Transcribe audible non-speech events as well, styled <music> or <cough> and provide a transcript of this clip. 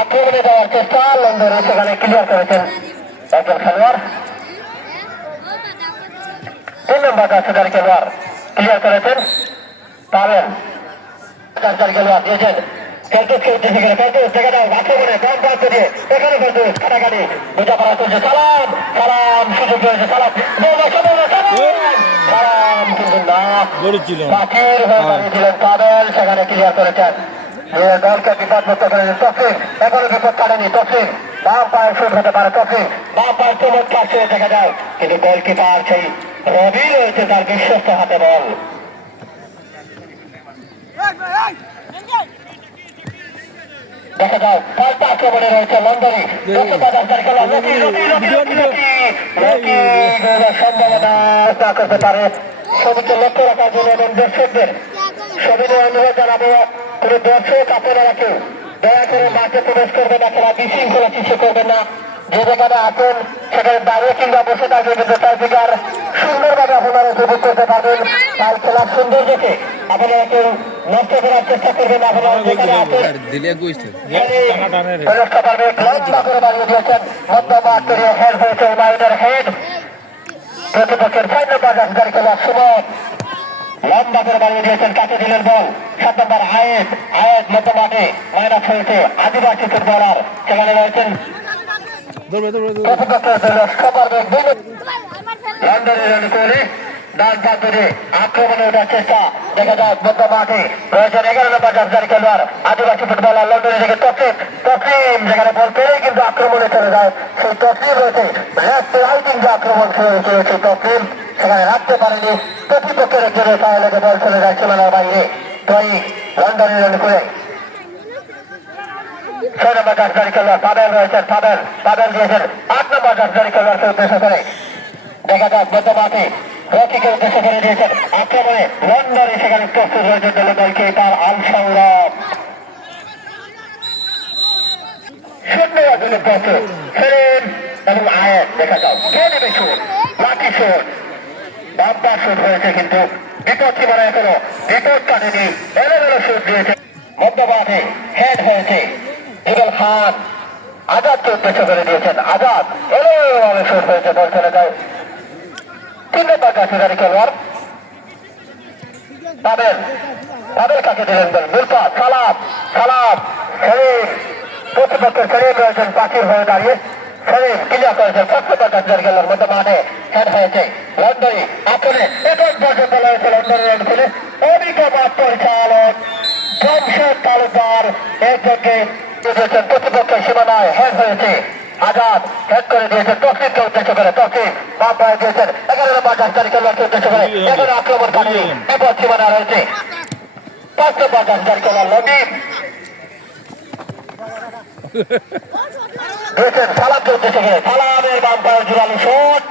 আক্রমণে যাওয়ার চেষ্টা, লন্ডনে সেখানে ক্লিয়ার করেছেন? একজন খেলোয়াড়। তিন নম্বর কার্যকারী খেলোয়াড় ক্লিয়ার করেছেন? পাবেন কার্যকারী খেলোয়াড় দিয়েছেন। দেখা ক্লিয়ার করেছেন দলকে বিপদমুক্ত করেছেন তফসিল এখনও বিপদ কাটেনি তফসিল বাম হতে পারে তফসিল বাম দেখা যায় কিন্তু গোলকিপার সেই রবি রয়েছে তার বিশ্বস্ত হাতে বল দেখা যায় পাল্টা আক্রমণে রয়েছে লন্ডনে সম্ভাবনা করতে পারে ছবিকে লক্ষ্য রাখার জন্য এবং দর্শকদের ছবিতে অনুরোধ জানাব কোনো দর্শক আপনারা কেউ দয়া করে মাঠে প্রবেশ করবেন না খেলা বিশৃঙ্খলা কিছু করবেন না যে যেখানে আছেন সেখানে দাঁড়িয়ে কিংবা বসে থাকবে তার দিকে আর সুন্দরভাবে আপনারা উপভোগ করতে পারবেন তার খেলার সৌন্দর্যকে আপনারা কেউ নষ্ট করার চেষ্টা করবেন আপনারা যেখানে আছেন। দিলে গুইছে ফেরস্তা পারবে লম্বা করে বাড়িয়ে দিয়েছেন। মধ্যমা তৈরি হেড হয়েছে উমায়ুনের হেড প্রতিপক্ষের ছয় নম্বর রাজধানী খেলার সুমন লম্বা করে বাড়িয়ে দিয়েছেন কাছে দিলেন বল? সাত নম্বর আয়েদ। আয়েদ মধ্যমাঠে মাইনাস হয়েছে। আদিবাসী ফুটবলার সেখানে রয়েছেন। প্রতিপক্ষের সবার বেগ দুই লন্ডনের রান করে ডান পাক ধরে আক্রমণে ওঠার চেষ্টা দেখা যায় মধ্য মাঠে রয়েছেন এগারো নম্বর জার্সারি খেলোয়াড়, আদিবাসী ফুটবলার লন্ডনে থেকে তসলিম তসলিম যেখানে বল পেলেই কিন্তু আক্রমণে চলে যায়। সেই তসলিম রয়েছে। লেফট যে আক্রমণ শুরু সেই তসলিম সেখানে রাখতে পারেনি। প্রতিপক্ষের একজনের পায়ে বল চলে যায় সীমানার বাইরে। তাই লন্ডনের রান করে ছয় নম্বর জার্সারি খেলোয়াড় পাবেল রয়েছেন পাবেল। পাবেল দিয়েছেন আট নম্বর জার্সারি খেলোয়াড়কে উদ্দেশ্য করে। দেখা যাক মধ্যমাঠে রকিকে উদ্দেশ্য করে দিয়েছেন। আক্রমণে লন্ডনে সেখানে প্রস্তুত হয়েছে দলদলকে তার আল সৌরভ বিপদ সীমানা বিপদ কাটেনি এলোমেলো দিয়েছে মধ্যমাঠে হেড হয়েছে ইগল খান করে দিয়েছেন আজাদ এলোমেলো শুট হয়েছে, বল চলে যায় তিন নম্বর কাছে খেলোয়াড়। পাবেন পাবেন কাকে দিলেন বল। মুরপা সালাম সালাম, শরীফ। প্রতিপক্ষের শরীফ রয়েছেন পাখির হয়ে দাঁড়িয়ে। শরীফ ক্লিয়ার করেছেন। প্রত্যেকটা কাছে খেলার মধ্যে মাঠে হেড হয়েছে। লন্ডনে আসলে একক পর্যন্ত রয়েছে লন্ডনের রান খুলে অভিজ্ঞ মাঠ পরিচালক জমশেদ তালুকদার এর থেকে প্রতিপক্ষের সীমানায় হেড হয়েছে। আজাদ হেড করে দিয়েছেন। তসলিমকে উদ্দেশ্য করে তসলিম বাম পায়ে দিয়েছেন এগারো নম্বর ডাক্তারি খেলোয়াড়কে উদ্দেশ্য করে এগারো আক্রমণ কাটিয়ে বিপদ সীমানা রয়েছে। পাঁচ নম্বর ডাক্তারি খেলোয়াড় লবিব দিয়েছেন <laughs> সালামকে উদ্দেশ্য করে সালামের বাম জুড়ালো শট।